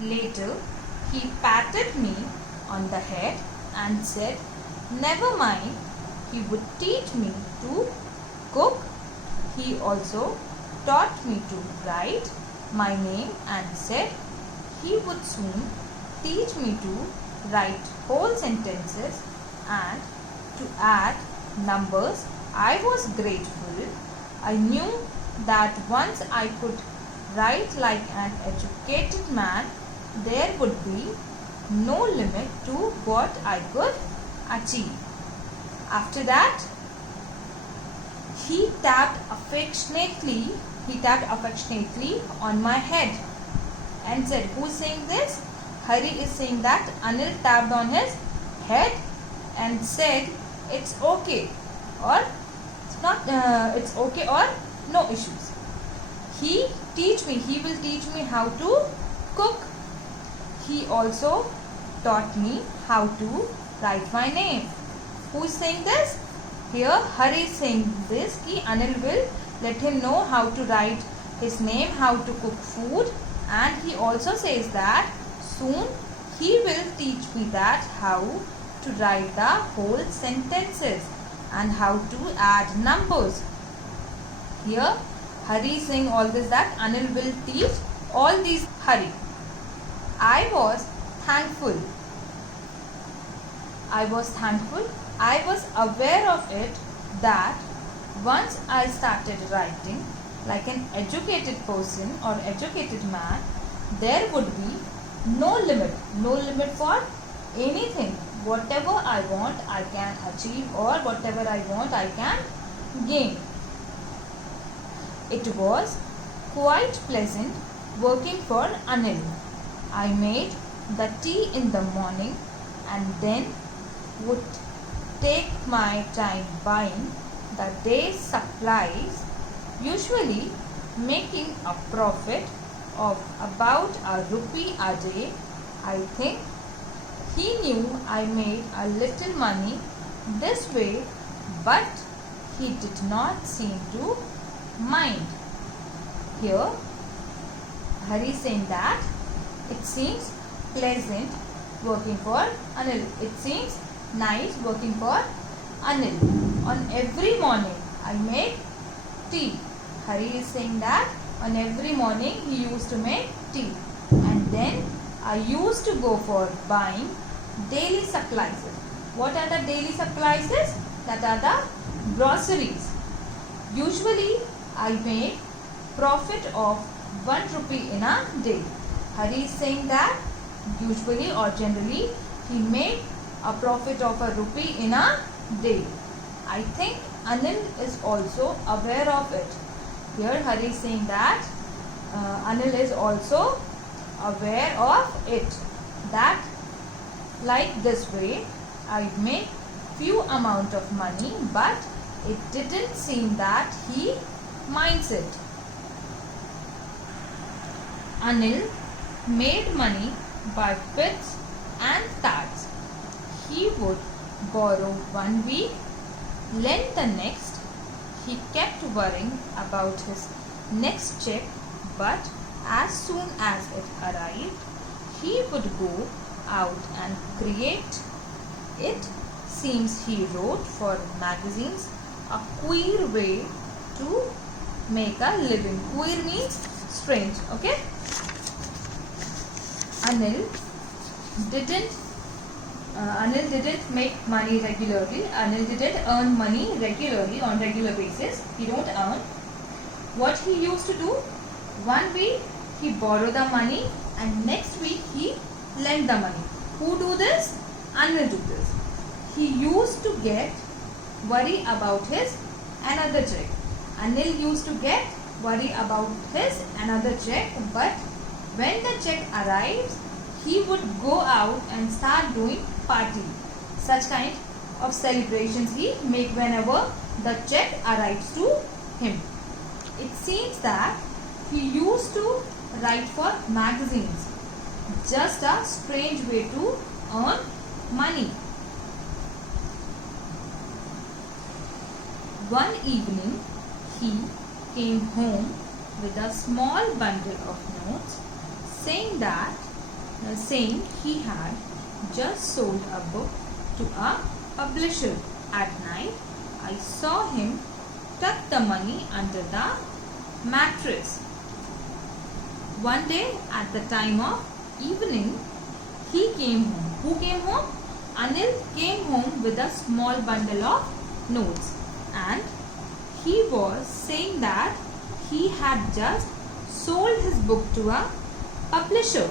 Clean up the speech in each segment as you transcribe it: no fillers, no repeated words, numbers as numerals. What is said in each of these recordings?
Later, he patted me on the head and said, "Never mind, he would teach me to cook." He also taught me to write my name and said he would soon teach me to write whole sentences and to add numbers. I was grateful. I knew that once I could write like an educated man, there would be no limit to what I could achieve. After that, he tapped affectionately on my head and said, who's saying this? Hari is saying that Anil tapped on his head and said, it's okay, or it's not, it's okay, or no issues. He will teach me how to cook. He also taught me how to write my name. Who is saying this? Here Hari is saying this, ki Anil will let him know how to write his name, how to cook food, and he also says that soon he will teach me that how to write the whole sentences and how to add numbers. Here Hari is saying all this, that Anil will teach all these Hari. I was thankful. I was aware of it that once I started writing like an educated person or educated man, there would be no limit for anything. Whatever I want, I can achieve, or whatever I want, I can gain. It was quite pleasant working for Anil. I made the tea in the morning and then would take my time buying the day's supplies, usually making a profit of about ₹1 a day. I think he knew I made a little money this way, but he did not seem to mind. Here Hari is saying that it seems pleasant working for Anil. It seems nice working for Anil. On every morning I make tea. Hari is saying that on every morning he used to make tea, and then I used to go for buying daily supplies. What are the daily supplies? That are the groceries. Usually I make profit of ₹1 in a day. Hari is saying that usually or generally he made a profit of ₹1 in a day. I think Anil is also aware of it. Here Hari is saying that Anil is also aware of it, that like this way I make few amount of money, but it didn't seem that he minds it. Anil made money by fits and starts. He would borrow 1 week, lend the next. He kept worrying about his next check, but as soon as it arrived, he would go out and create. It seems he wrote for magazines, a queer way to make a living. Queer means strange, okay? Anil didn't make money regularly. Anil didn't earn money regularly on regular basis. He don't earn. What he used to do? 1 week he borrow the money and next week he lend the money. Who do this? Anil do this. He used to get worry about his another check. Anil used to get worry about his another check, but when the check arrives, he would go out and start doing party. Such kind of celebrations he make whenever the check arrives to him. It seems that he used to write for magazines. Just a strange way to earn money. One evening, he came home with a small bundle of notes saying that saying he had just sold a book to a publisher. At night, I saw him tuck the money under the mattress. One day at the time of evening, he came home. Who came home? Anil came home with a small bundle of notes, and he was saying that he had just sold his book to a publisher.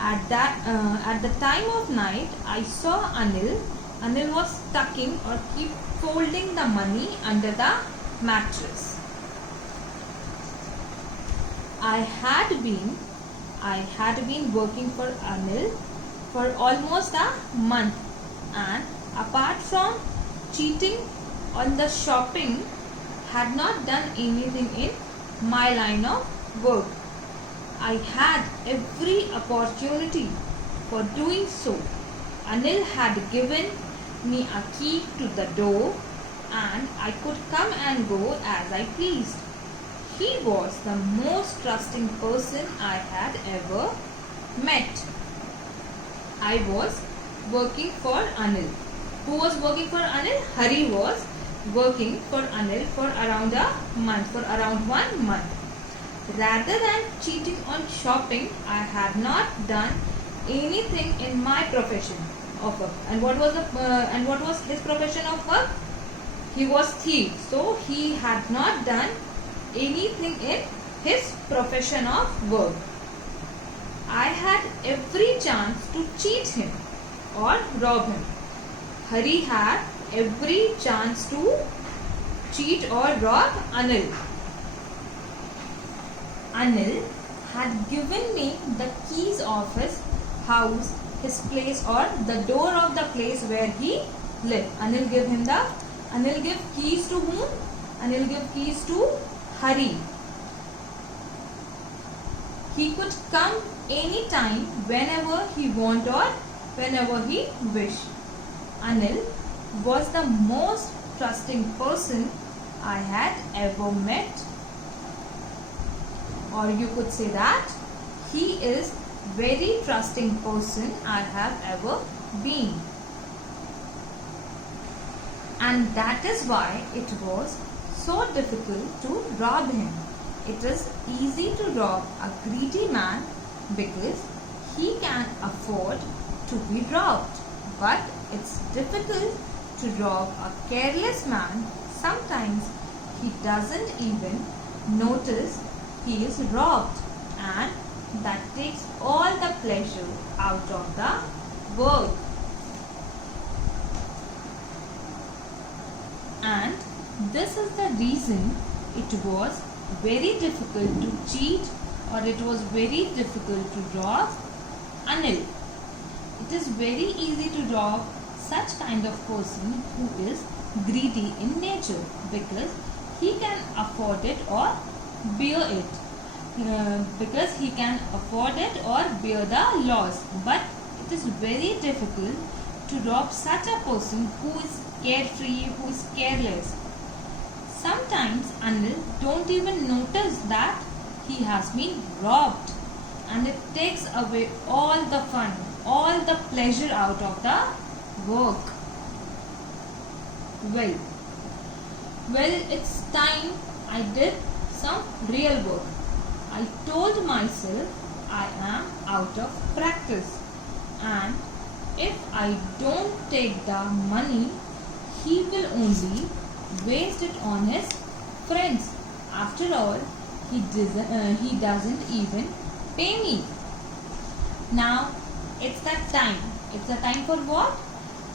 At the time of night, I saw Anil. Anil was tucking or keep folding the money under the mattress. I had been working for Anil for almost a month, and apart from cheating on the shopping, had not done anything in my line of work. I had every opportunity for doing so. Anil had given me a key to the door, and I could come and go as I pleased. He was the most trusting person I had ever met. I was working for Anil. Who was working for Anil? Hari was working for Anil for around a month, for around 1 month. Rather than cheating on shopping, I had not done anything in my profession of work. And what was his profession of work? He was thief. So he had not done anything in his profession of work. I had every chance to cheat him or rob him. Hari had every chance to cheat or rob Anil. Anil had given me the keys of his house, his place, or the door of the place where he lived. Anil gave keys to whom? Anil gave keys to Hari. He could come anytime, whenever he wanted or whenever he wished. Anil was the most trusting person I had ever met. Or you could say that he is very trusting person I have ever been. And that is why it was so difficult to rob him. It is easy to rob a greedy man because he can afford to be robbed. But it's difficult to rob a careless man. Sometimes he doesn't even notice he is robbed, and that takes all the pleasure out of the work. And this is the reason it was very difficult to cheat, or it was very difficult to rob Anil. It is very easy to rob such kind of person who is greedy in nature because he can afford it or bear it. Because he can afford it or bear the loss. But it is very difficult to rob such a person who is carefree, who is careless. Sometimes Anil don't even notice that he has been robbed, and it takes away all the fun, all the pleasure out of the work. Well, it's time I did some real work. I told myself I am out of practice, and if I don't take the money, he will only waste it on his friends. After all, he doesn't even pay me. Now it's the time. It's the time for what?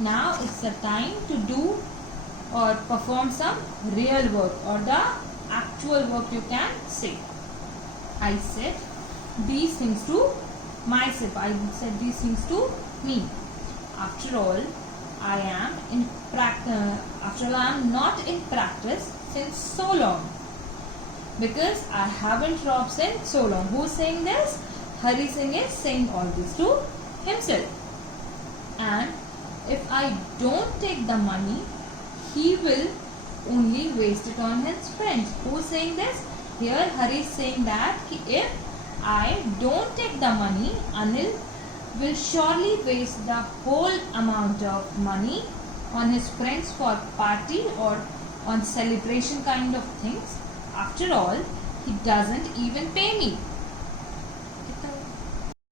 Now it's the time to do or perform some real work, or the actual work you can say. I said these things to myself. I said these things to me. After all, I am not in practice since so long, because I haven't robbed since so long. Who is saying this? Hari Singh is saying all this to himself. And if I don't take the money, he will only waste it on his friends. Who is saying this? Here Hari is saying that if I don't take the money, Anil will surely waste the whole amount of money on his friends for party or on celebration kind of things. After all, he doesn't even pay me.